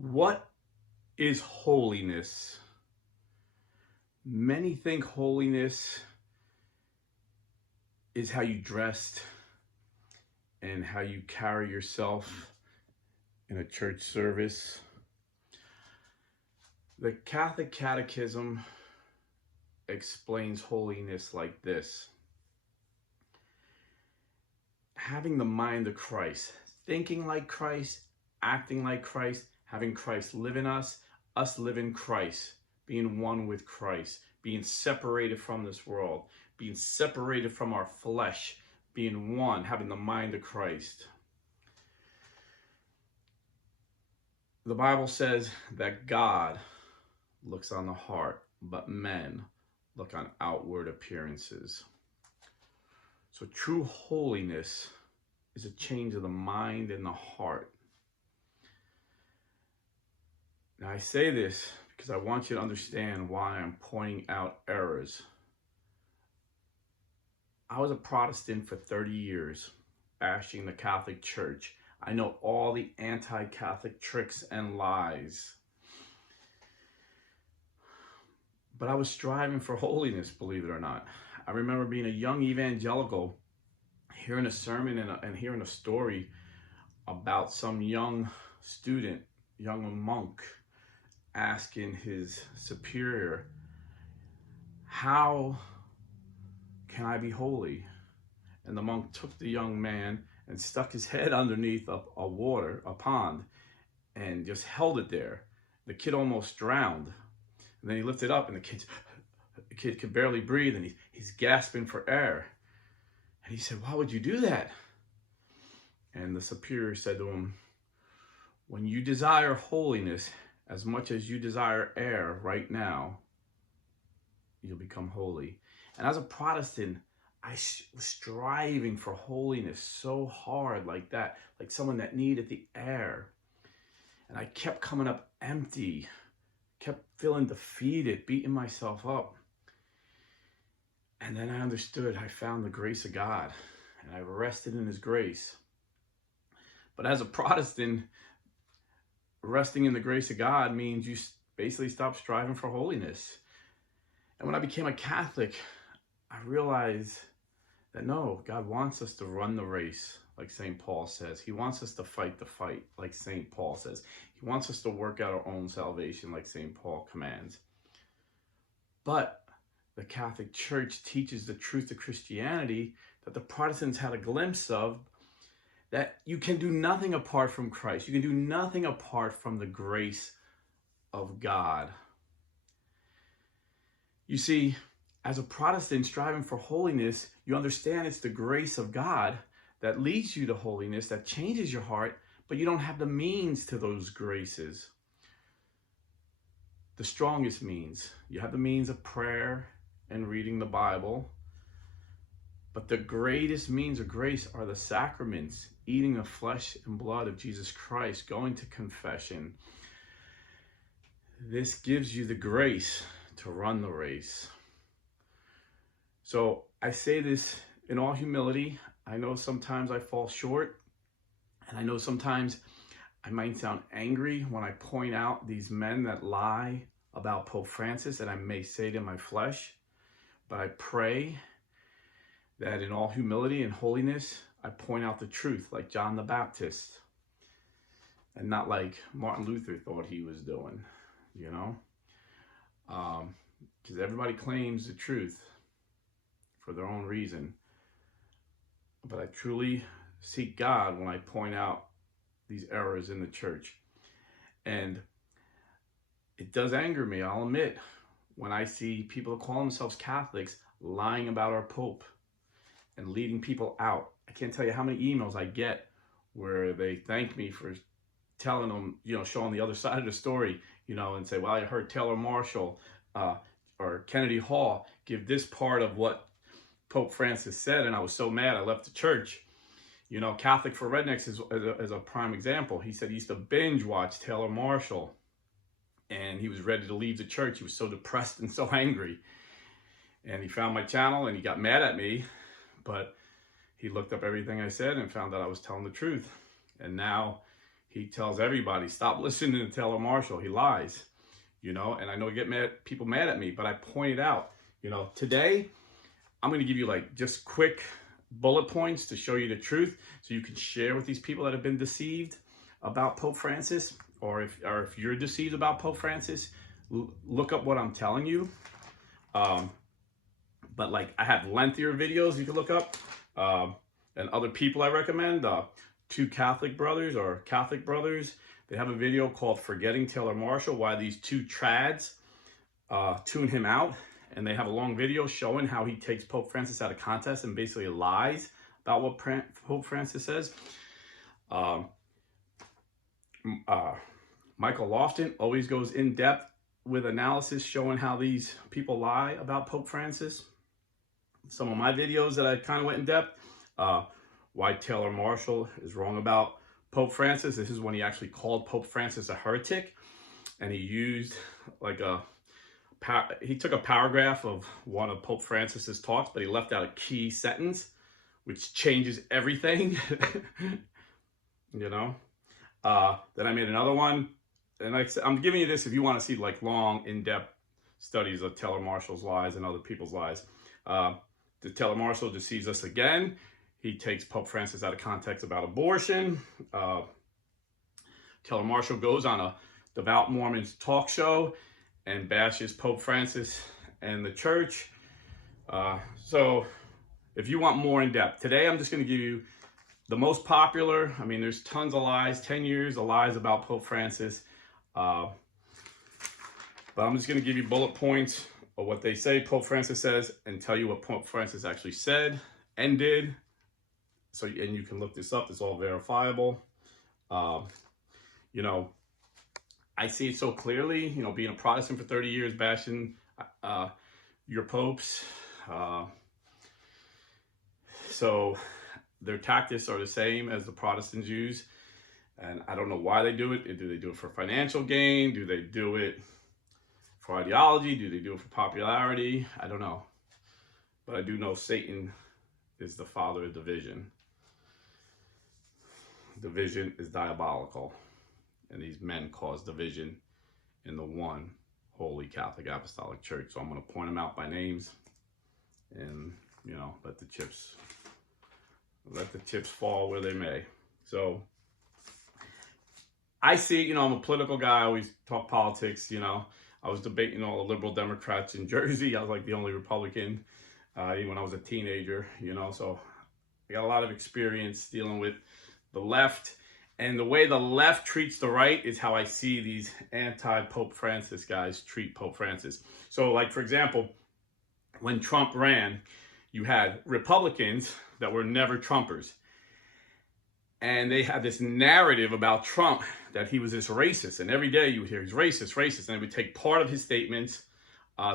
What is holiness? Many think holiness is how you dressed and how you carry yourself in a church service. The Catholic Catechism explains holiness like this: having the mind of Christ, thinking like Christ, acting like Christ, having Christ live in us live in Christ, being one with Christ, being separated from this world, being separated from our flesh, being one, having the mind of Christ. The Bible says that God looks on the heart, but men look on outward appearances. So true holiness is a change of the mind and the heart. Now I say this because I want you to understand why I'm pointing out errors. I was a Protestant for 30 years, bashing the Catholic Church. I know all the anti-Catholic tricks and lies. But I was striving for holiness, believe it or not. I remember being a young evangelical, hearing a sermon and hearing a story about some young student, young monk, asking his superior, "How can I be holy?" And the monk took the young man and stuck his head underneath a pond, and just held it there. The kid almost drowned. And then he lifted up, and the kid could barely breathe, and he's gasping for air. And he said, "Why would you do that?" And the superior said to him, "When you desire holiness as much as you desire air right now, you'll become holy." And as a Protestant, I was striving for holiness so hard like that, like someone that needed the air. And I kept coming up empty, kept feeling defeated, beating myself up. And then I understood, I found the grace of God, and I rested in His grace. But as a Protestant, resting in the grace of God means you basically stop striving for holiness. And when I became a Catholic, I realized that no, God wants us to run the race, like St. Paul says. He wants us to fight the fight, like St. Paul says. He wants us to work out our own salvation, like St. Paul commands. But the Catholic Church teaches the truth of Christianity that the Protestants had a glimpse of, that you can do nothing apart from Christ. You can do nothing apart from the grace of God. You see, as a Protestant striving for holiness, you understand it's the grace of God that leads you to holiness, that changes your heart, but you don't have the means to those graces. The strongest means. You have the means of prayer and reading the Bible, but the greatest means of grace are the sacraments, eating the flesh and blood of Jesus Christ, going to confession. This gives you the grace to run the race. So I say this in all humility. I know sometimes I fall short, and I know sometimes I might sound angry when I point out these men that lie about Pope Francis, and I may say to my flesh, but I pray that in all humility and holiness, I point out the truth like John the Baptist, and not like Martin Luther thought he was doing, you know? Because everybody claims the truth for their own reason. But I truly seek God when I point out these errors in the church. And it does anger me, I'll admit, when I see people who call themselves Catholics lying about our Pope and leading people out. I can't tell you how many emails I get where they thank me for telling them, showing the other side of the story, and say, "Well, I heard Taylor Marshall or Kennedy Hall give this part of what Pope Francis said, and I was so mad I left the church." Catholic for Rednecks is a prime example. He said he used to binge watch Taylor Marshall, and he was ready to leave the church. He was so depressed and so angry. And he found my channel and he got mad at me, but he looked up everything I said and found that I was telling the truth. And now he tells everybody, stop listening to Taylor Marshall. He lies, you know, and I know people mad at me, but I pointed out, you know, today I'm going to give you like just quick bullet points to show you the truth so you can share with these people that have been deceived about Pope Francis, or if you're deceived about Pope Francis, look up what I'm telling you. But like I have lengthier videos you can look up, and other people I recommend, two Catholic brothers, they have a video called Forgetting Taylor Marshall, why these two trads tune him out. And they have a long video showing how he takes Pope Francis out of context and basically lies about what Pope Francis says. Michael Lofton always goes in depth with analysis showing how these people lie about Pope Francis. Some of my videos that I kind of went in depth, why Taylor Marshall is wrong about Pope Francis. This is when he actually called Pope Francis a heretic, and he used like he took a paragraph of one of Pope Francis's talks, but he left out a key sentence, which changes everything. You know. Then I made another one, and I'm giving you this if you want to see like long, in-depth studies of Taylor Marshall's lies and other people's lies. The Taylor Marshall deceives us again. He takes Pope Francis out of context about abortion. Taylor Marshall goes on a devout Mormon's talk show and bashes Pope Francis and the church. So if you want more in depth, today I'm just going to give you the most popular. I mean, there's tons of lies, 10 years of lies about Pope Francis. But I'm just going to give you bullet points of what they say Pope Francis says and tell you what Pope Francis actually said and did. So, and you can look this up. It's all verifiable. You know, I see it so clearly, you know, being a Protestant for 30 years, bashing your popes. So their tactics are the same as the Protestants use. And I don't know why they do it. Do they do it for financial gain? Do they do it for ideology? Do they do it for popularity? I don't know. But I do know Satan is the father of division. Division is diabolical. And these men cause division in the one holy Catholic Apostolic Church. So I'm going to point them out by names and, you know, let the chips fall where they may. So I see, you know, I'm a political guy. I always talk politics, you know. I was debating all the liberal Democrats in Jersey. I was like the only Republican even when I was a teenager, you know. So I got a lot of experience dealing with the left. And the way the left treats the right is how I see these anti-Pope Francis guys treat Pope Francis. So like, for example, when Trump ran, you had Republicans that were never Trumpers. And they had this narrative about Trump that he was this racist. And every day you would hear he's racist, racist. And they would take part of his statements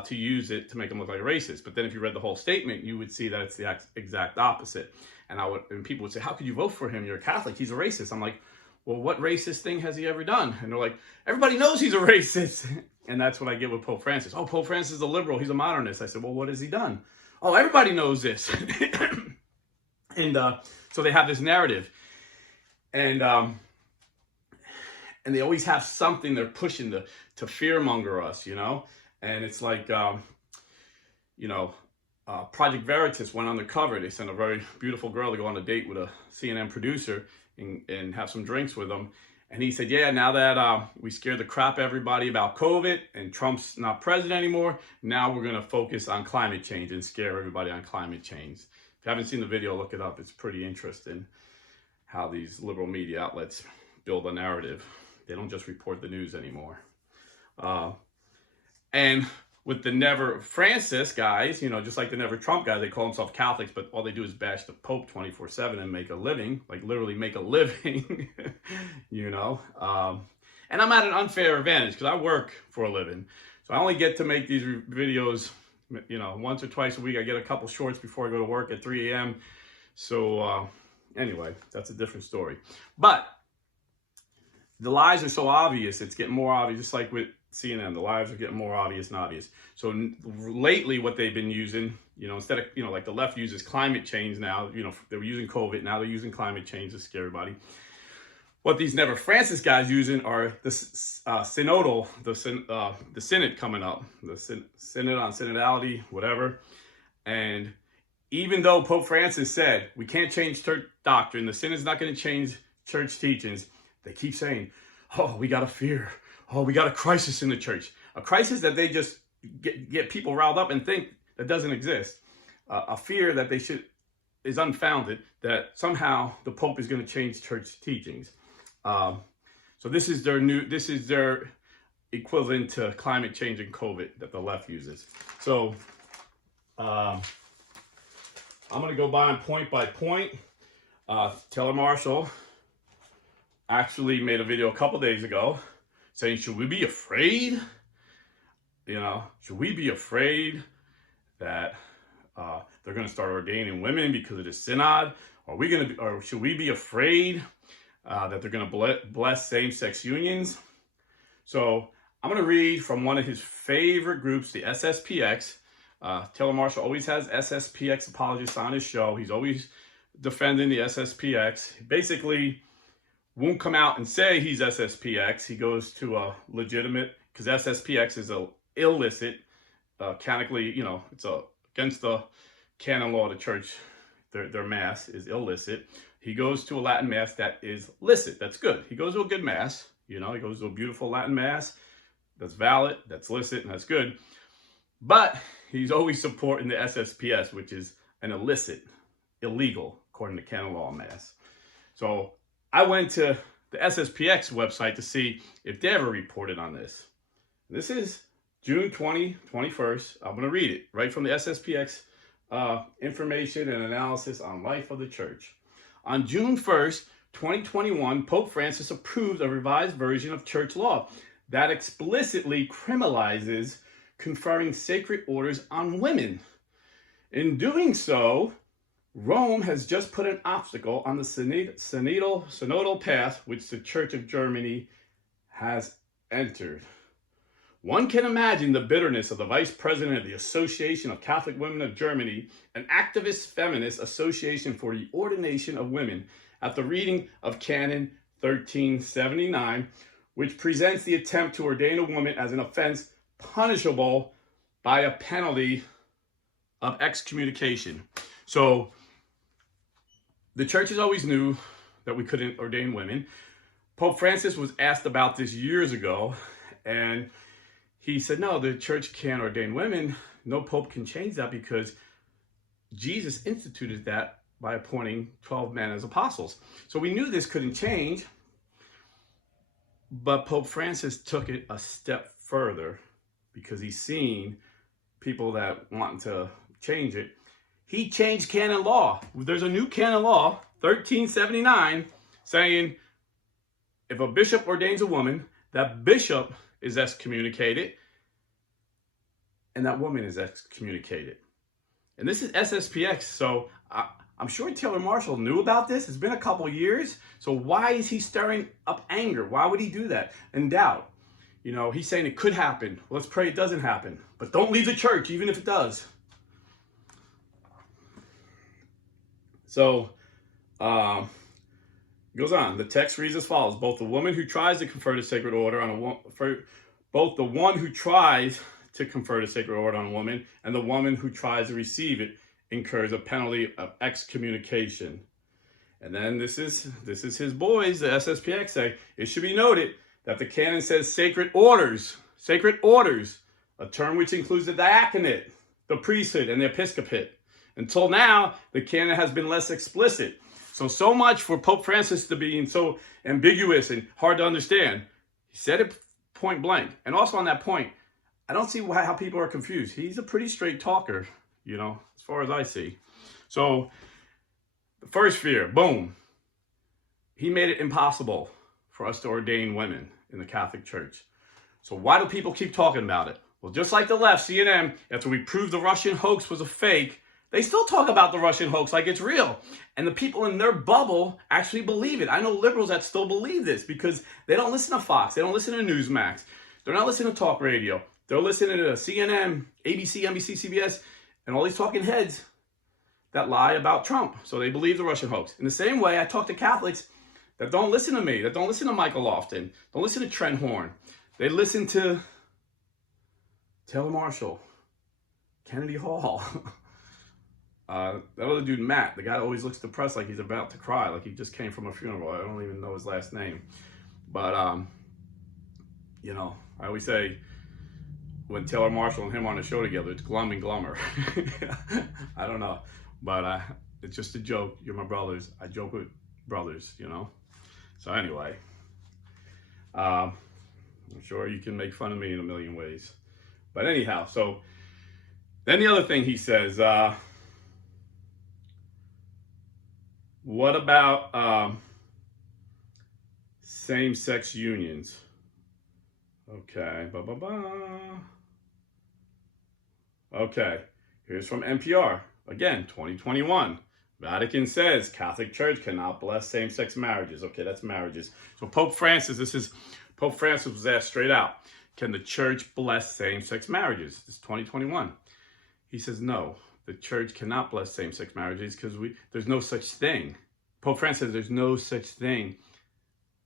to use it to make him look like a racist. But then if you read the whole statement, you would see that it's the exact opposite. And people would say, how could you vote for him? You're a Catholic. He's a racist. I'm like, well, what racist thing has he ever done? And they're like, everybody knows he's a racist. And that's what I get with Pope Francis. Oh, Pope Francis is a liberal. He's a modernist. I said, well, what has he done? Oh, everybody knows this. And so they have this narrative. And they always have something they're pushing to fearmonger us, you know? And it's like, you know, Project Veritas went undercover. They sent a very beautiful girl to go on a date with a CNN producer and have some drinks with him. And he said, yeah, now that we scared the crap everybody about COVID and Trump's not president anymore, now we're going to focus on climate change and scare everybody on climate change. If you haven't seen the video, look it up. It's pretty interesting how these liberal media outlets build a narrative. They don't just report the news anymore. And with the Never Francis guys, you know, just like the Never Trump guys, they call themselves Catholics, but all they do is bash the Pope 24/7 and make a living, like literally make a living, you know. And I'm at an unfair advantage because I work for a living. So I only get to make these videos, you know, once or twice a week. I get a couple shorts before I go to work at 3 a.m. So anyway, that's a different story. But the lies are so obvious, it's getting more obvious, just like with CNN, the lies are getting more obvious and obvious. So lately what they've been using, you know, instead of, you know, like the left uses climate change now, you know, they were using COVID, now they're using climate change to scare everybody. What these Never Francis guys using are the synodal, the synod coming up, the synod on synodality, whatever. And even though Pope Francis said we can't change church doctrine, the synod's not going to change church teachings, they keep saying, oh, we got a fear. Oh, we got a crisis in the church. A crisis that they just get people riled up and think that doesn't exist. A fear that is unfounded, that somehow the Pope is going to change church teachings. So this is their equivalent to climate change and COVID that the left uses. So I'm going to go by point by point. Taylor Marshall actually made a video a couple days ago saying, should we be afraid? Should we be afraid that they're going to start ordaining women because of the synod? Or should we be afraid that they're going to bless same-sex unions? So I'm going to read from one of his favorite groups, the SSPX. Taylor Marshall always has SSPX apologists on his show. He's always defending the SSPX. He basically won't come out and say he's SSPX. He goes to a legitimate, because SSPX is a illicit, canonically, it's against the canon law of the church. Their mass is illicit. He goes to a Latin mass that is licit. That's good. He goes to a good mass. He goes to a beautiful Latin mass that's valid, that's licit, and that's good. But he's always supporting the SSPS, which is an illicit, illegal, according to canon law mass. So I went to the SSPX website to see if they ever reported on this. This is June 21st. I'm going to read it right from the SSPX information and analysis on life of the church. On June 1st, 2021, Pope Francis approved a revised version of church law that explicitly criminalizes conferring sacred orders on women. In doing so, Rome has just put an obstacle on the synodal path which the Church of Germany has entered. One can imagine the bitterness of the vice president of the Association of Catholic Women of Germany, an activist feminist association for the ordination of women, at the reading of Canon 1379, which presents the attempt to ordain a woman as an offense punishable by a penalty of excommunication. So the churches always knew that we couldn't ordain women. Pope Francis was asked about this years ago, and he said, no, the church can't ordain women. No pope can change that because Jesus instituted that by appointing 12 men as apostles. So we knew this couldn't change, but Pope Francis took it a step further because he's seen people that want to change it. He changed canon law. There's a new canon law, 1379, saying if a bishop ordains a woman, that bishop is excommunicated and that woman is excommunicated. And this is SSPX, so I'm sure Taylor Marshall knew about this. It's been a couple years, so why is he stirring up anger? Why would he do that? And doubt. He's saying it could happen. Let's pray it doesn't happen. But don't leave the church, even if it does. So, it goes on. The text reads as follows: both the woman who tries to confer the sacred order on a woman, both the one who tries to confer the sacred order on a woman and the woman who tries to receive it incurs a penalty of excommunication. And then this is his boys, the SSPX, say it should be noted that the canon says sacred orders, a term which includes the diaconate, the priesthood, and the episcopate. Until now, the canon has been less explicit. So much for Pope Francis to being so ambiguous and hard to understand. He said it point blank. And also on that point, I don't see how people are confused. He's a pretty straight talker, as far as I see. So the first fear, boom. He made it impossible for us to ordain women in the Catholic Church. So why do people keep talking about it? Well, just like the left, CNN, after we proved the Russian hoax was a fake, they still talk about the Russian hoax like it's real. And the people in their bubble actually believe it. I know liberals that still believe this because they don't listen to Fox. They don't listen to Newsmax. They're not listening to talk radio. They're listening to CNN, ABC, NBC, CBS, and all these talking heads that lie about Trump. So they believe the Russian hoax. In the same way, I talk to Catholics that don't listen to me, that don't listen to Michael Lofton, don't listen to Trent Horn. They listen to Taylor Marshall, Kennedy Hall. That other dude, Matt, the guy that always looks depressed like he's about to cry, like he just came from a funeral. I don't even know his last name. But, you know, I always say when Taylor Marshall and him on the show together, it's glum and glummer. I don't know. But it's just a joke. You're my brothers. I joke with brothers, you know. So anyway, I'm sure you can make fun of me in a million ways. But anyhow, so then the other thing he says, what about same-sex unions? Okay, Okay, here's from NPR. Again, 2021. Vatican says Catholic Church cannot bless same-sex marriages. Okay, that's marriages. So Pope Francis was asked straight out, can the church bless same-sex marriages? This is 2021. He says no, the church cannot bless same-sex marriages because there's no such thing. Pope Francis says there's no such thing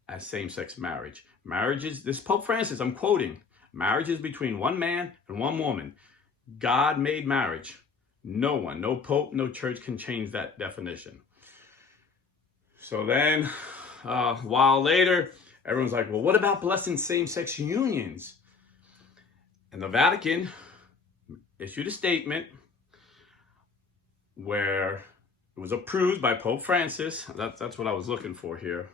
as same-sex marriage. Marriages, this Pope Francis, I'm quoting, marriages between one man and one woman. God made marriage. No one, no pope, no church can change that definition. So then, a while later, everyone's like, well, what about blessing same-sex unions? And the Vatican issued a statement where it was approved by Pope Francis. That's what I was looking for here.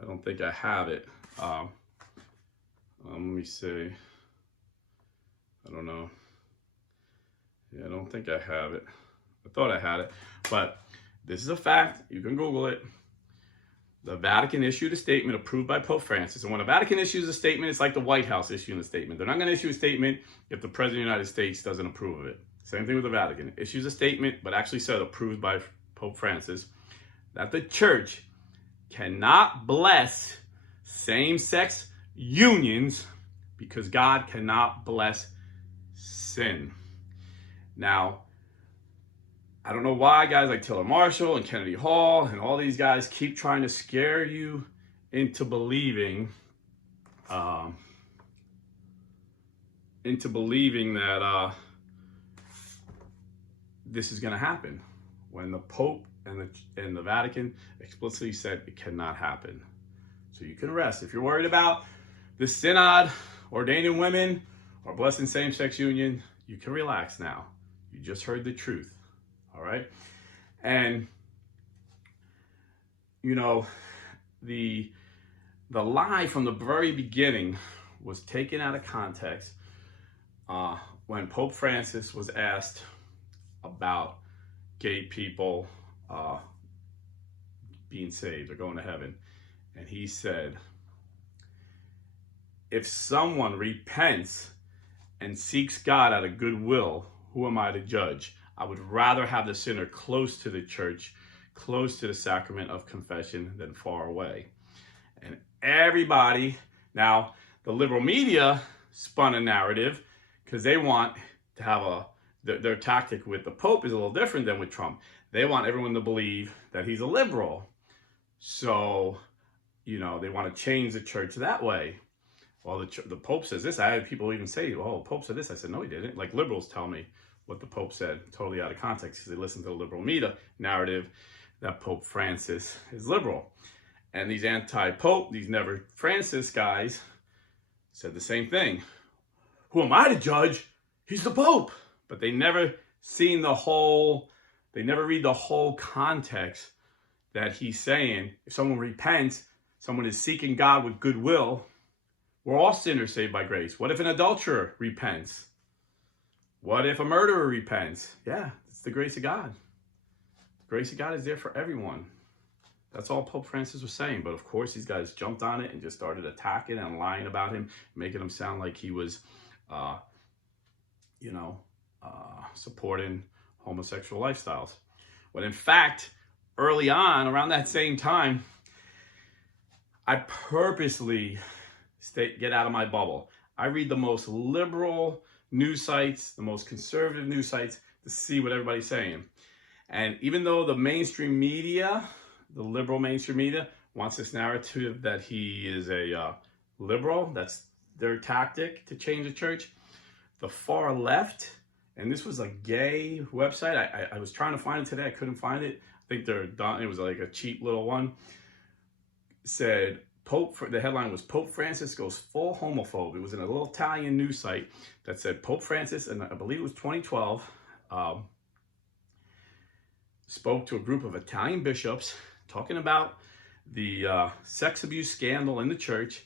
I don't think I have it. Let me see. I don't know. Yeah, I don't think I have it. I thought I had it, but this is a fact. You can Google it. The Vatican issued a statement approved by Pope Francis. And when the Vatican issues a statement, it's like the White House issuing a statement. They're not going to issue a statement if the President of the United States doesn't approve of it. Same thing with the Vatican. It issues a statement, but actually said approved by Pope Francis, that the church cannot bless same-sex unions because God cannot bless sin. Now, I don't know why guys like Taylor Marshall and Kennedy Hall and all these guys keep trying to scare you into believing that this is going to happen when the Pope and the Vatican explicitly said it cannot happen. So you can rest. If you're worried about the synod ordaining women or blessing same-sex union, you can relax now. You just heard the truth. All right. And, you know, the lie from the very beginning was taken out of context when Pope Francis was asked about gay people being saved or going to heaven. And he said, if someone repents and seeks God out of goodwill, who am I to judge? I would rather have the sinner close to the church, close to the sacrament of confession than far away. And everybody, now the liberal media spun a narrative because they want to have their tactic with the Pope is a little different than with Trump. They want everyone to believe that he's a liberal. So, you know, they want to change the church that way. Well, the Pope says this. I had people even say, oh, the Pope said this. I said, no, he didn't. Like liberals tell me what the Pope said, totally out of context, because they listen to the liberal media narrative that Pope Francis is liberal. And these anti-Pope, these never Francis guys said the same thing. Who am I to judge? He's the Pope. But they never seen the whole, they never read the whole context that he's saying. If someone repents, someone is seeking God with goodwill, we're all sinners saved by grace. What if an adulterer repents? What if a murderer repents? Yeah, it's the grace of God. The grace of God is there for everyone. That's all Pope Francis was saying. But of course, these guys jumped on it and just started attacking and lying about him, making him sound like he was, supporting homosexual lifestyles. When in fact, early on, around that same time, I purposely get out of my bubble. I read the most liberal news sites, the most conservative news sites to see what everybody's saying. And even though the mainstream media, the liberal mainstream media, wants this narrative that he is a liberal. That's their tactic to change the church. The far left, and this was a gay website. I was trying to find it today. I couldn't find it. I think they're done. It was like a cheap little one. Said the headline was Pope Francis goes full homophobe. It was in a little Italian news site that said Pope Francis, and I believe it was 2012, spoke to a group of Italian bishops talking about the sex abuse scandal in the church,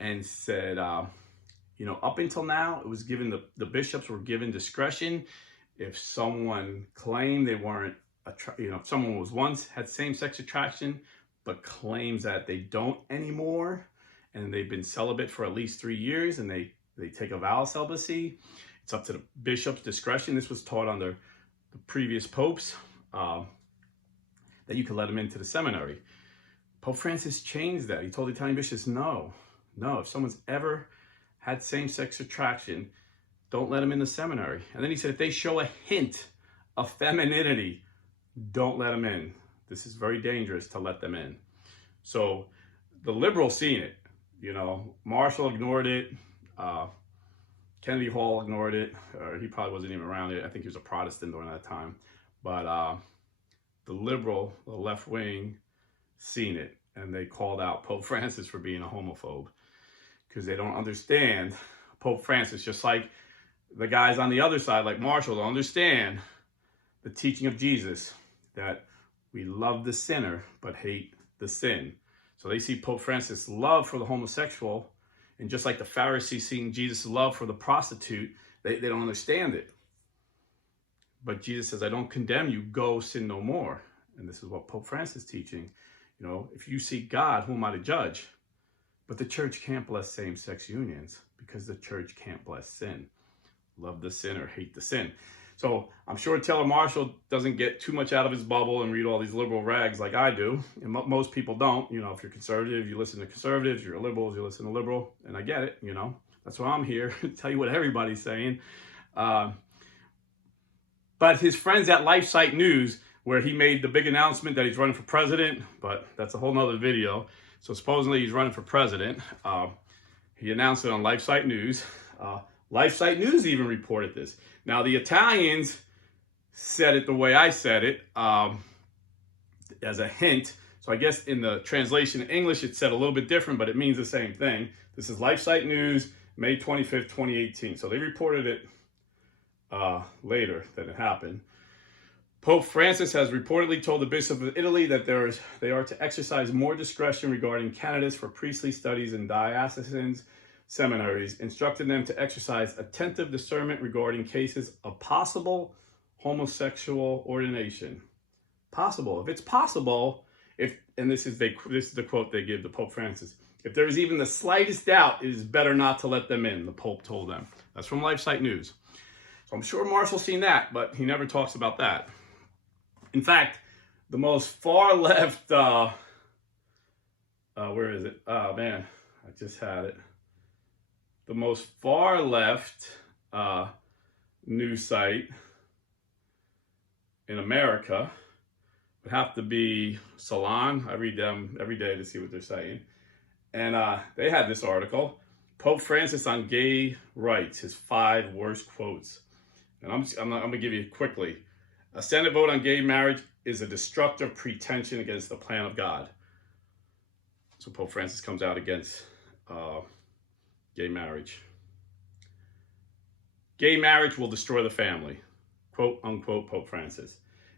and said, up until now, it was given, the bishops were given discretion. If someone claimed they weren't, if someone was once had same-sex attraction, but claims that they don't anymore, and they've been celibate for at least 3 years, and they take a vow of celibacy, it's up to the bishop's discretion. This was taught under the previous popes, that you could let them into the seminary. Pope Francis changed that. He told the Italian bishops, no, if someone's ever had same-sex attraction, don't let them in the seminary. And then he said, if they show a hint of femininity, don't let them in. This is very dangerous to let them in. So the liberals seen it. Marshall ignored it. Kennedy Hall ignored it. He probably wasn't even around it. I think he was a Protestant during that time. But the left wing, seen it. And they called out Pope Francis for being a homophobe. Because they don't understand Pope Francis, just like the guys on the other side, like Marshall, don't understand the teaching of Jesus, that we love the sinner but hate the sin. So they see Pope Francis' love for the homosexual, and just like the Pharisees seeing Jesus' love for the prostitute, they don't understand it. But Jesus says, I don't condemn you, go sin no more. And this is what Pope Francis is teaching. If you seek God, who am I to judge? But the church can't bless same-sex unions because the church can't bless sin. Love the sinner, hate the sin. So I'm sure Taylor Marshall doesn't get too much out of his bubble and read all these liberal rags like I do. And most people don't. If you're conservative, you listen to conservatives. You're a liberal, you listen to liberal. And I get it, That's why I'm here, to tell you what everybody's saying. But his friends at LifeSite News, where he made the big announcement that he's running for president, but that's a whole nother video. So supposedly he's running for president. He announced it on LifeSite News. LifeSite News even reported this. Now the Italians said it the way I said it, as a hint. So I guess in the translation in English it said a little bit different, but it means the same thing. This is LifeSite News, May 25th, 2018. So they reported it later than it happened. Pope Francis has reportedly told the Bishop of Italy that they are to exercise more discretion regarding candidates for priestly studies in diocesan seminaries, instructing them to exercise attentive discernment regarding cases of possible homosexual ordination. Possible. If it's possible, and this is the quote they give to Pope Francis, if there is even the slightest doubt, it is better not to let them in, the Pope told them. That's from LifeSite News. So I'm sure Marshall's seen that, but he never talks about that. In fact, the most far left, where is it? Oh man, I just had it. The most far left news site in America would have to be Salon. I read them every day to see what they're saying. And they had this article, Pope Francis on gay rights, his 5 worst quotes. And I'm going to give you quickly. A Senate vote on gay marriage is a destructive pretension against the plan of God. So Pope Francis comes out against gay marriage. Gay marriage will destroy the family. Quote, unquote, Pope Francis.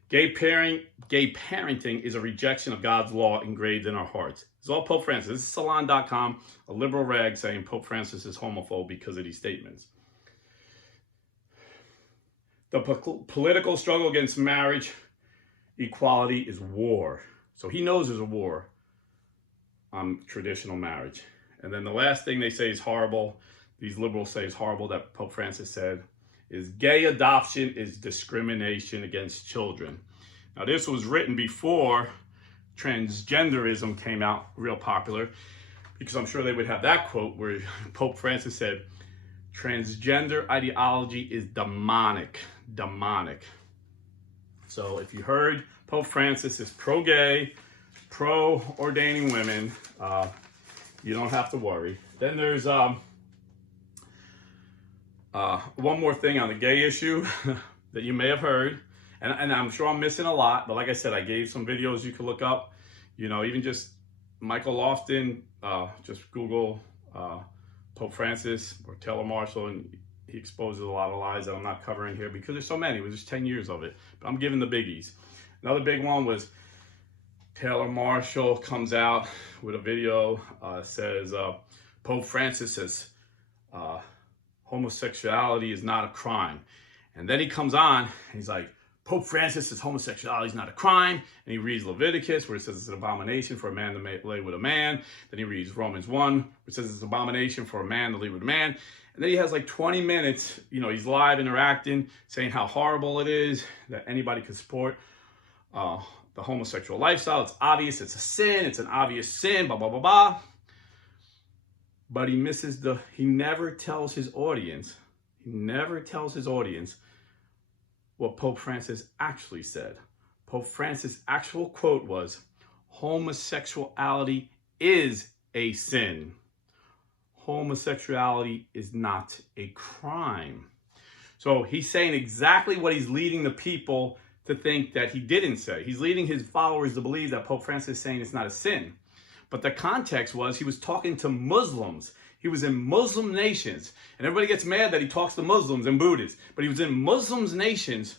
Gay parenting is a rejection of God's law engraved in our hearts. It's all Pope Francis. This is Salon.com, a liberal rag saying Pope Francis is homophobe because of these statements. The political struggle against marriage equality is war. So he knows there's a war on traditional marriage. And then the last thing they say is horrible, these liberals say is horrible, that Pope Francis said, is gay adoption is discrimination against children. Now this was written before transgenderism came out real popular, because I'm sure they would have that quote where Pope Francis said, transgender ideology is demonic. So if you heard Pope Francis is pro-gay, pro-ordaining women. You don't have to worry. Then there's one more thing on the gay issue that you may have heard, and I'm sure I'm missing a lot, but like I said, I gave some videos you can look up. You know, even just Michael Lofton, just Google Pope Francis or Taylor Marshall, and he exposes a lot of lies that I'm not covering here because there's so many. It was just 10 years of it, but I'm giving the biggies. Another big one was Taylor Marshall comes out with a video, says Pope Francis says homosexuality is not a crime. And then he comes on, and he's like, Pope Francis says homosexuality is not a crime. And he reads Leviticus, where it says it's an abomination for a man to lay with a man. Then he reads Romans 1, which says it's an abomination for a man to lay with a man. And then he has like 20 minutes, you know, he's live interacting, saying how horrible it is that anybody could support the homosexual lifestyle. It's obvious, it's a sin, it's an obvious sin, blah, blah, blah, blah. But he never tells his audience, what Pope Francis actually said. Pope Francis' actual quote was, homosexuality is a sin. Homosexuality is not a crime. So he's saying exactly what he's leading the people to think that he didn't say. He's leading his followers to believe that Pope Francis is saying it's not a sin. But the context was he was talking to Muslims. He was in Muslim nations. And everybody gets mad that he talks to Muslims and Buddhists. But he was in Muslims nations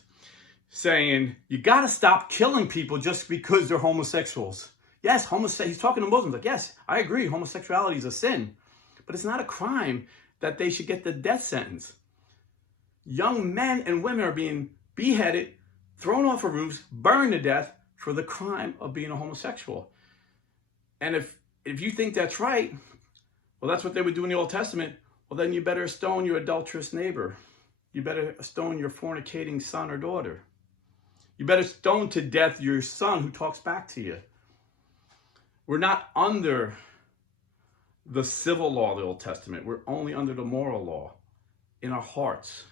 saying, you got to stop killing people just because they're homosexuals. Yes, he's talking to Muslims. Like, yes, I agree, homosexuality is a sin. But it's not a crime that they should get the death sentence. Young men and women are being beheaded, thrown off of roofs, burned to death for the crime of being a homosexual. And if you think that's right, well, that's what they would do in the Old Testament, well, then you better stone your adulterous neighbor. You better stone your fornicating son or daughter. You better stone to death your son who talks back to you. We're not under the civil law of the Old Testament. We're only under the moral law in our hearts.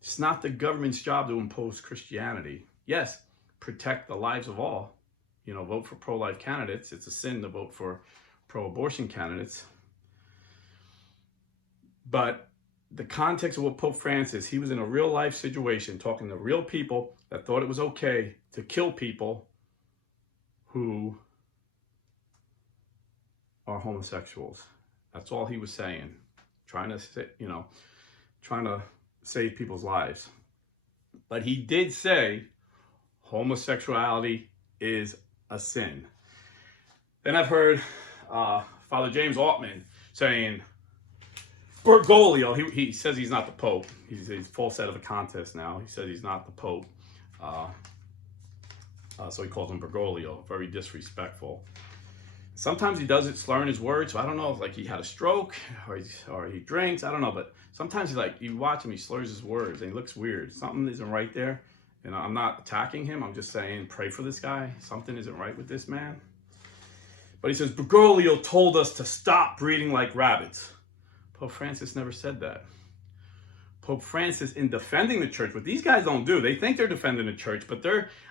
It's not the government's job to impose Christianity. Yes, protect the lives of all. You know, vote for pro-life candidates. It's a sin to vote for pro-abortion candidates. But the context of what Pope Francis, he was in a real life situation talking to real people that thought it was okay to kill people who are homosexuals. That's all he was saying. Trying to save people's lives. But he did say homosexuality is a sin. Then I've heard Father James Altman saying, Bergoglio, he says he's not the Pope. He's false out of the contest now. He says he's not the Pope. So he calls him Bergoglio, very disrespectful. Sometimes he does it slurring his words. So I don't know if like he had a stroke or he drinks. I don't know. But sometimes you watch him, he slurs his words and he looks weird. Something isn't right there. And I'm not attacking him. I'm just saying, pray for this guy. Something isn't right with this man. But he says, Bergoglio told us to stop breeding like rabbits. Pope Francis never said that. Pope Francis, in defending the church, what these guys don't do, they think they're defending the church, but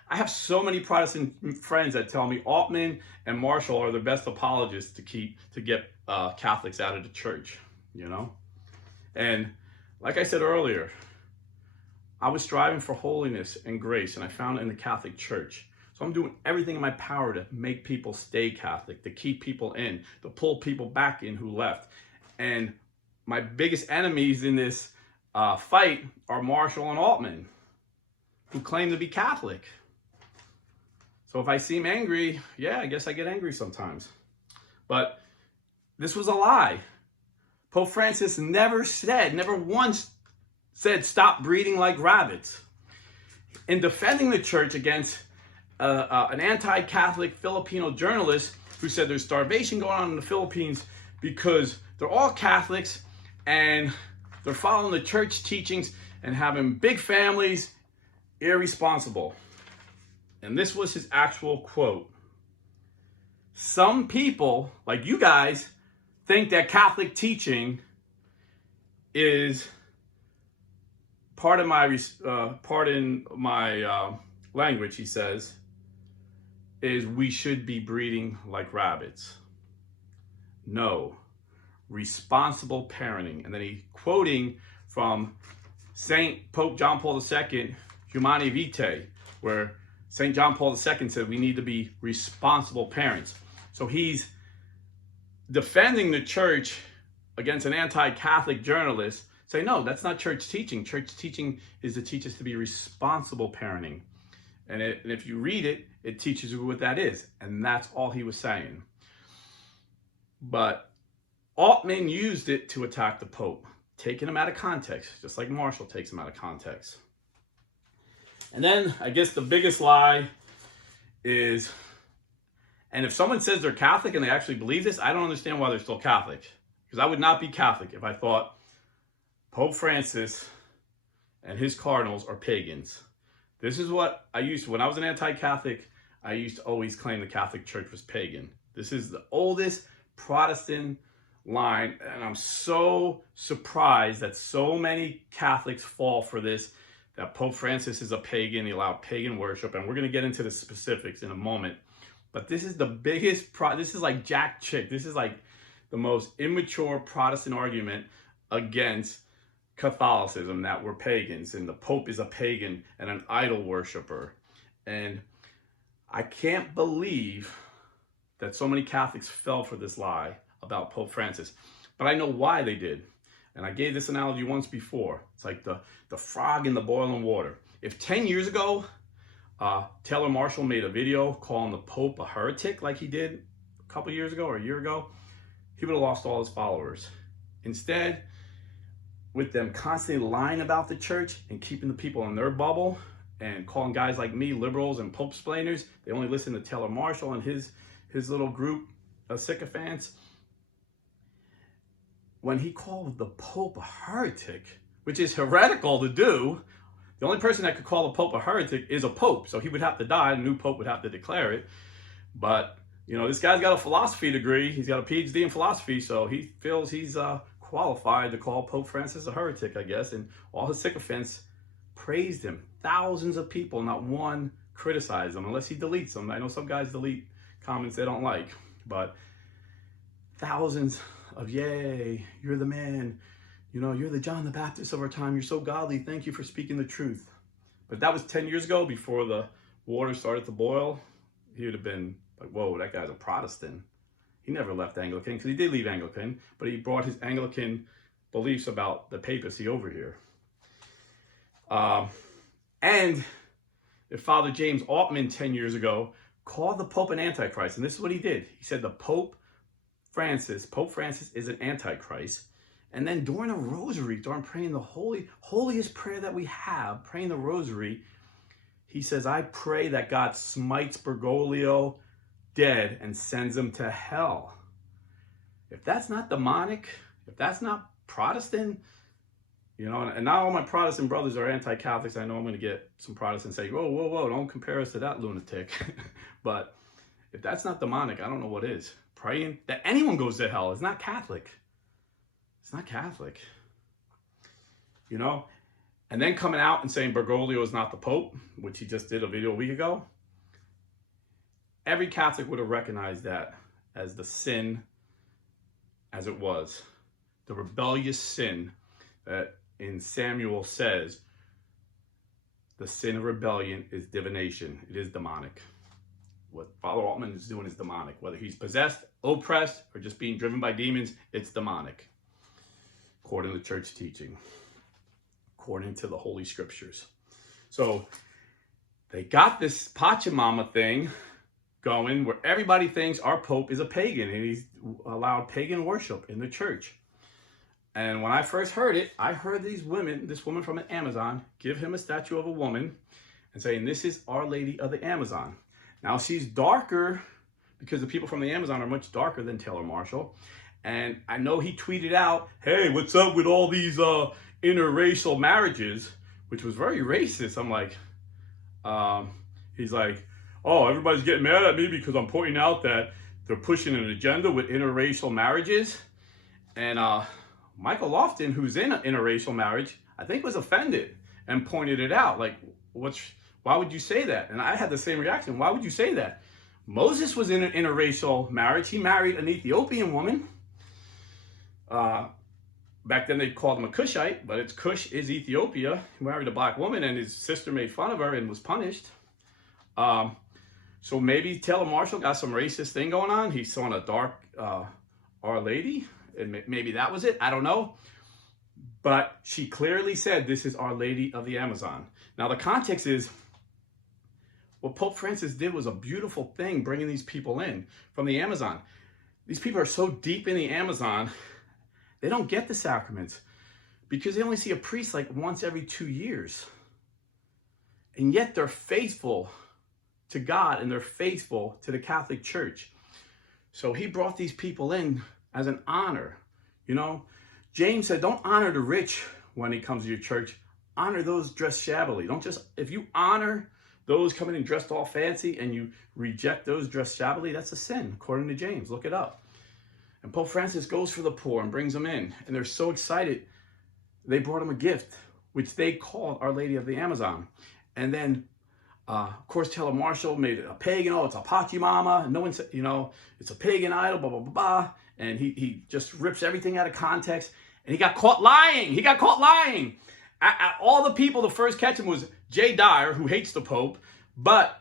I have so many Protestant friends that tell me Altman and Marshall are the best apologists to get Catholics out of the church, you know? And like I said earlier, I was striving for holiness and grace, and I found it in the Catholic Church. So I'm doing everything in my power to make people stay Catholic, to keep people in, to pull people back in who left. And my biggest enemies in this fight are Marshall and Altman, who claim to be Catholic. So if I seem angry, yeah, I guess I get angry sometimes. But this was a lie. Pope Francis never once said stop breeding like rabbits. In defending the church against an anti-Catholic Filipino journalist who said there's starvation going on in the Philippines because they're all Catholics and they're following the church teachings and having big families, irresponsible. And this was his actual quote. Some people, like you guys, think that Catholic teaching is, pardon my language, he says, is we should be breeding like rabbits. No. Responsible parenting. And then he quoting from Saint Pope John Paul II, Humanae Vitae, where St. John Paul II said we need to be responsible parents. So he's defending the church against an anti-Catholic journalist, saying, no, that's not church teaching. Church teaching is to teach us to be responsible parenting. And if you read it, it teaches you what that is. And that's all he was saying. But Altman used it to attack the Pope, taking him out of context, just like Marshall takes him out of context. And then I guess the biggest lie is, and if someone says they're Catholic and they actually believe this, I don't understand why they're still Catholic. Because I would not be Catholic if I thought Pope Francis and his cardinals are pagans. This is what I used to, when I was an anti-Catholic, I used to always claim the Catholic Church was pagan. This is the oldest Protestant line, and I'm so surprised that so many Catholics fall for this, that Pope Francis is a pagan, he allowed pagan worship, and we're going to get into the specifics in a moment. But this is the biggest, this is like Jack Chick, this is like the most immature Protestant argument against Catholicism, that we're pagans and the Pope is a pagan and an idol worshiper. And I can't believe that so many Catholics fell for this lie about Pope Francis, but I know why they did. And I gave this analogy once before. It's like the frog in the boiling water. If 10 years ago, Taylor Marshall made a video calling the Pope a heretic like he did a couple years ago or a year ago, he would have lost all his followers. Instead, with them constantly lying about the church and keeping the people in their bubble and calling guys like me liberals and Pope-splainers, they only listen to Taylor Marshall and his little group of sycophants. When he called the Pope a heretic, which is heretical to do, the only person that could call the Pope a heretic is a Pope. So he would have to die, a new Pope would have to declare it. But, you know, this guy's got a philosophy degree. He's got a PhD in philosophy, so he feels he's qualified to call Pope Francis a heretic, I guess. And all his sycophants praised him. Thousands of people, not one criticized him, unless he deletes them. I know some guys delete comments they don't like, but thousands of, yay, you're the man. You know, you're the John the Baptist of our time. You're so godly. Thank you for speaking the truth. But that was 10 years ago, before the water started to boil. He would have been like, whoa, that guy's a Protestant. He never left Anglican, because he did leave Anglican, but he brought his Anglican beliefs about the papacy over here. And if Father James Altman 10 years ago called the Pope an Antichrist, and this is what he did. He said the Pope Francis is an Antichrist. And then during a rosary, during praying the holiest prayer that we have, praying the rosary, he says, I pray that God smites Bergoglio dead and sends him to hell. If that's not demonic, if that's not Protestant, you know, and not all my Protestant brothers are anti-Catholics. I know I'm going to get some Protestants say, whoa, whoa, whoa, don't compare us to that lunatic. But if that's not demonic, I don't know what is. Praying that anyone goes to hell is not Catholic. It's not Catholic. You know? And then coming out and saying Bergoglio is not the Pope, which he just did a video a week ago. Every Catholic would have recognized that as the sin as it was. The rebellious sin that in Samuel says, the sin of rebellion is divination. It is demonic. What Father Altman is doing is demonic. Whether he's possessed, oppressed, or just being driven by demons, it's demonic. According to church teaching. According to the Holy Scriptures. So they got this Pachamama thing going where everybody thinks our Pope is a pagan and he's allowed pagan worship in the church. And when I first heard it, I heard this woman from the Amazon, give him a statue of a woman and saying, this is Our Lady of the Amazon. Now she's darker because the people from the Amazon are much darker than Taylor Marshall. And I know he tweeted out, hey, what's up with all these interracial marriages, which was very racist. I'm like, he's like, oh, everybody's getting mad at me because I'm pointing out that they're pushing an agenda with interracial marriages. And Michael Lofton, who's in an interracial marriage, I think was offended and pointed it out. Like, why would you say that? And I had the same reaction. Why would you say that? Moses was in an interracial marriage. He married an Ethiopian woman. Back then they called him a Cushite, but it's Cush is Ethiopia. He married a black woman, and his sister made fun of her and was punished. So maybe Taylor Marshall got some racist thing going on. He saw a dark Our Lady, and maybe that was it. I don't know. But she clearly said, this is Our Lady of the Amazon. Now, the context is, what Pope Francis did was a beautiful thing, bringing these people in from the Amazon. These people are so deep in the Amazon, they don't get the sacraments because they only see a priest like once every 2 years. And yet they're faithful to God and they're faithful to the Catholic Church. So he brought these people in as an honor. You know, James said, don't honor the rich when he comes to your church. Honor those dressed shabbily. Don't just, if you honor those coming in dressed all fancy and you reject those dressed shabbily, that's a sin, according to James. Look it up. And Pope Francis goes for the poor and brings them in. And they're so excited. They brought him a gift, which they called Our Lady of the Amazon. And then, of course, Taylor Marshall made it a pagan. Oh, it's a Pachamama. No one said, you know, it's a pagan idol, blah, blah, blah, blah. And he just rips everything out of context. And he got caught lying. He got caught lying. All the people to first catch him was Jay Dyer, who hates the Pope. But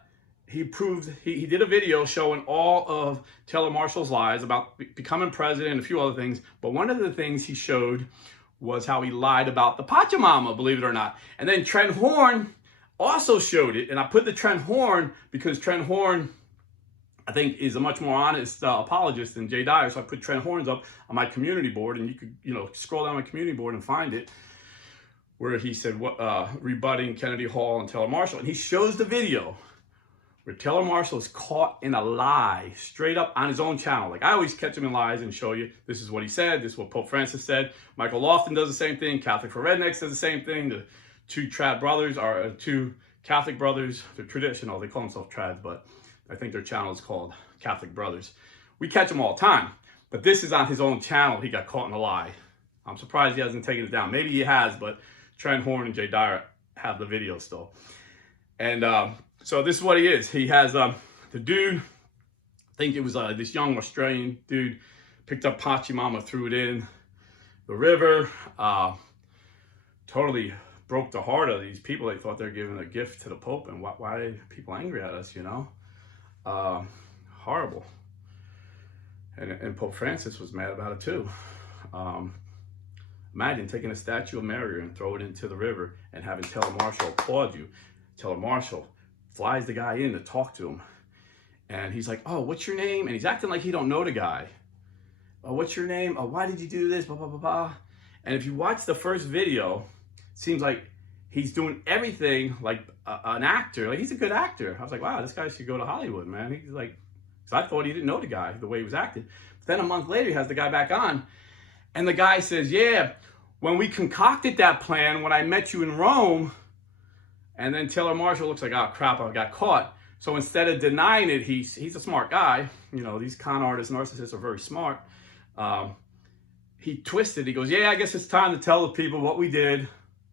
he proved, he did a video showing all of Taylor Marshall's lies about becoming president and a few other things. But one of the things he showed was how he lied about the Pachamama, believe it or not. And then Trent Horn also showed it. And I put the Trent Horn because Trent Horn, I think, is a much more honest apologist than Jay Dyer. So I put Trent Horns up on my community board, and you could, you know, scroll down my community board and find it, where he said, rebutting Kennedy Hall and Taylor Marshall. And he shows the video where Taylor Marshall is caught in a lie straight up on his own channel. Like, I always catch him in lies and show you, this is what he said, this is what Pope Francis said. Michael Lofton does the same thing. Catholic for Rednecks does the same thing. The two trad brothers are two Catholic brothers. They're traditional. They call themselves trads, but I think their channel is called Catholic Brothers. We catch them all the time. But this is on his own channel. He got caught in a lie. I'm surprised he hasn't taken it down. Maybe he has, but Trent Horn and Jay Dyer have the video still. And so this is what he is. He has the dude, I think it was this young Australian dude, picked up Pachamama, threw it in the river. Totally broke the heart of these people. They thought they were giving a gift to the Pope, and why are people angry at us, you know? Horrible. And Pope Francis was mad about it too. Imagine taking a statue of Mary and throw it into the river and having Taylor Marshall applaud you. Taylor Marshall flies the guy in to talk to him. And he's like, oh, what's your name? And he's acting like he don't know the guy. Oh, what's your name? Oh, why did you do this? Blah, blah, blah, blah. And if you watch the first video, it seems like he's doing everything like an actor. Like, he's a good actor. I was like, wow, this guy should go to Hollywood, man. He's like, because I thought he didn't know the guy, the way he was acting. But then a month later, he has the guy back on. And the guy says, yeah, when we concocted that plan, when I met you in Rome, and then Taylor Marshall looks like, oh, crap, I got caught. So instead of denying it, he's a smart guy. You know, these con artists, narcissists are very smart. He twisted. He goes, yeah, I guess it's time to tell the people what we did.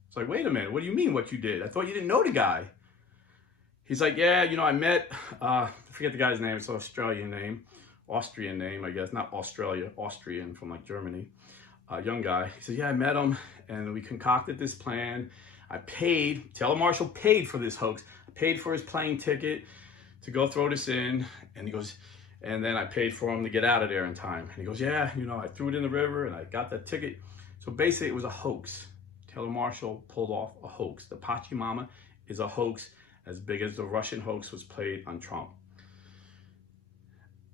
It's like, wait a minute. What do you mean what you did? I thought you didn't know the guy. He's like, yeah, you know, I met, I forget the guy's name. It's an Australian name, I guess. Not Australia, Austrian from like Germany. Young guy. He said, yeah, I met him and we concocted this plan. I paid, Taylor Marshall paid for this hoax. I paid for his plane ticket to go throw this in. And he goes, and then I paid for him to get out of there in time. And he goes, yeah, you know, I threw it in the river and I got that ticket. So basically it was a hoax. Taylor Marshall pulled off a hoax. The Pachamama is a hoax as big as the Russian hoax was played on Trump.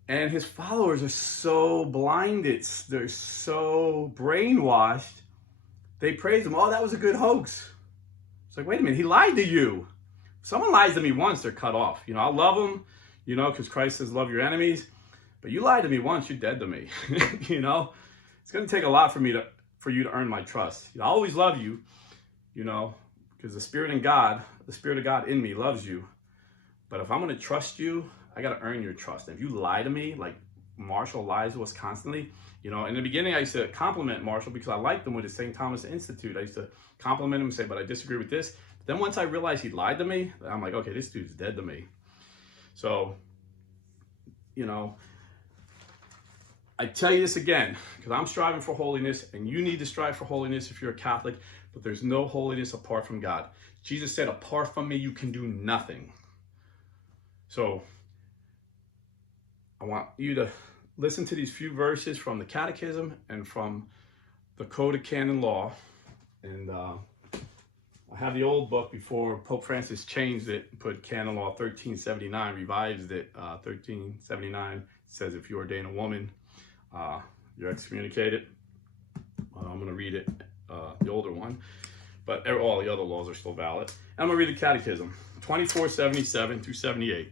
And his followers are so blinded. They're so brainwashed. They praise him. Oh, that was a good hoax. It's like, wait a minute, he lied to you. If someone lies to me once, they're cut off. You know, I love them, you know, because Christ says love your enemies. But you lied to me once, you're dead to me. You know, it's going to take a lot for you to earn my trust. I always love you, you know, because the Spirit of God in me loves you. But if I'm going to trust you, I got to earn your trust. And if you lie to me, like Marshall lies to us constantly, you know, in the beginning, I used to compliment Marshall because I liked him with the St. Thomas Institute. I used to compliment him and say, but I disagree with this. But then once I realized he lied to me, I'm like, okay, this dude's dead to me. So you know, I tell you this again, because I'm striving for holiness, and you need to strive for holiness if you're a Catholic, but there's no holiness apart from God. Jesus said, apart from me, you can do nothing. So I want you to listen to these few verses from the Catechism and from the Code of Canon Law. And I have the old book before Pope Francis changed it, put Canon Law 1379, revised it. 1379 says if you ordain a woman, you're excommunicated. I'm going to read it, the older one, but all the other laws are still valid. And I'm going to read the Catechism, 2477 through 78.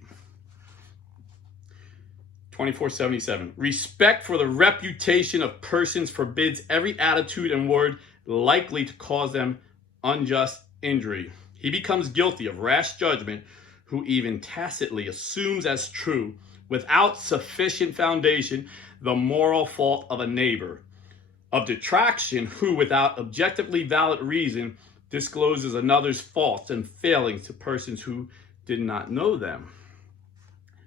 2477. Respect for the reputation of persons forbids every attitude and word likely to cause them unjust injury. He becomes guilty of rash judgment who even tacitly assumes as true, without sufficient foundation, the moral fault of a neighbor. Of detraction who, without objectively valid reason, discloses another's faults and failings to persons who did not know them.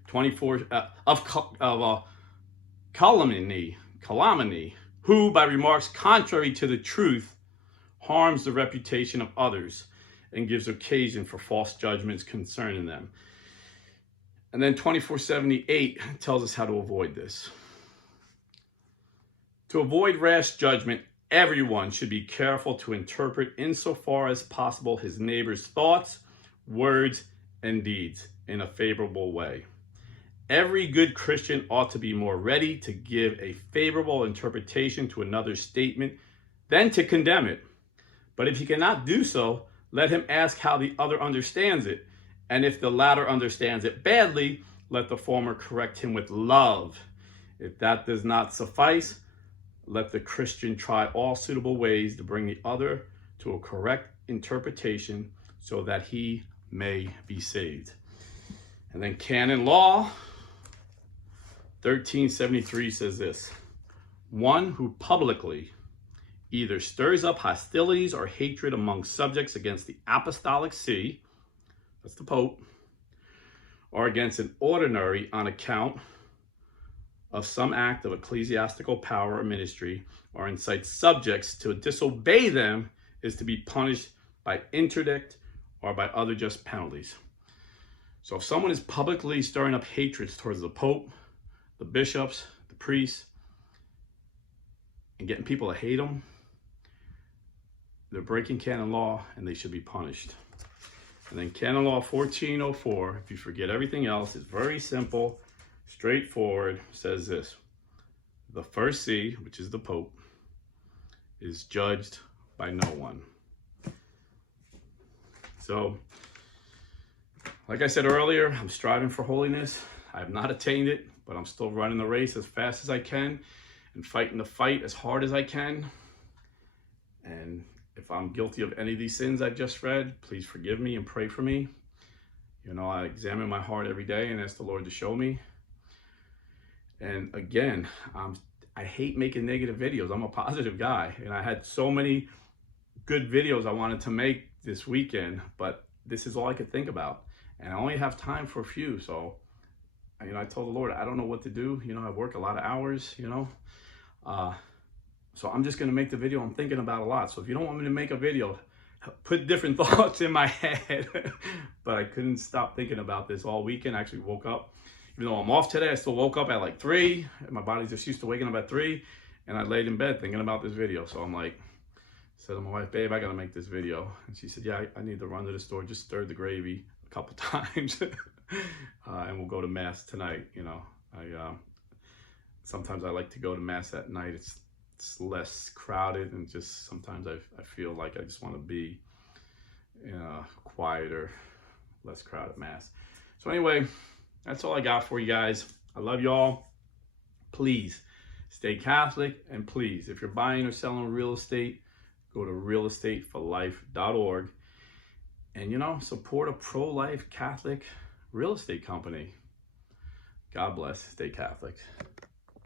24. Of calumny, who, by remarks contrary to the truth, harms the reputation of others and gives occasion for false judgments concerning them. And then 2478 tells us how to avoid this. To avoid rash judgment, everyone should be careful to interpret insofar as possible his neighbor's thoughts, words, and deeds in a favorable way. Every good Christian ought to be more ready to give a favorable interpretation to another's statement than to condemn it. But if he cannot do so, let him ask how the other understands it. And if the latter understands it badly, let the former correct him with love. If that does not suffice, let the Christian try all suitable ways to bring the other to a correct interpretation so that he may be saved. And then Canon Law 1373 says this: one who publicly either stirs up hostilities or hatred among subjects against the Apostolic See, that's the Pope, or against an ordinary on account of some act of ecclesiastical power or ministry, or incites subjects to disobey them, is to be punished by interdict or by other just penalties. So if someone is publicly stirring up hatreds towards the Pope, the bishops, the priests, and getting people to hate them, they're breaking canon law and they should be punished. And then Canon Law 1404, if you forget everything else, it's very simple, straightforward, says this: the first see, which is the Pope, is judged by no one. So, like I said earlier, I'm striving for holiness. I have not attained it, but I'm still running the race as fast as I can and fighting the fight as hard as I can. And if I'm guilty of any of these sins I've just read, please forgive me and pray for me. You know, I examine my heart every day and ask the Lord to show me. And again, I hate making negative videos. I'm a positive guy, and I had so many good videos I wanted to make this weekend, but this is all I could think about. And I only have time for a few. So, you know, I told the Lord, I don't know what to do. You know, I work a lot of hours, you know. So I'm just going to make the video I'm thinking about a lot. So if you don't want me to make a video, put different thoughts in my head. But I couldn't stop thinking about this all weekend. I actually woke up, even though I'm off today, I still woke up at like 3. My body's just used to waking up at 3. And I laid in bed thinking about this video. So I'm like, said to my wife, babe, I got to make this video. And she said, yeah, I need to run to the store, just stir the gravy a couple times. And we'll go to Mass tonight. You know, sometimes I like to go to Mass at night. It's less crowded, and just sometimes I feel like I just want to be in a quieter, less crowded Mass. So anyway, that's all I got for you guys. I love y'all. Please stay Catholic, and please, if you're buying or selling real estate, go to realestateforlife.org and, you know, support a pro-life Catholic real estate company. God bless. Stay Catholic.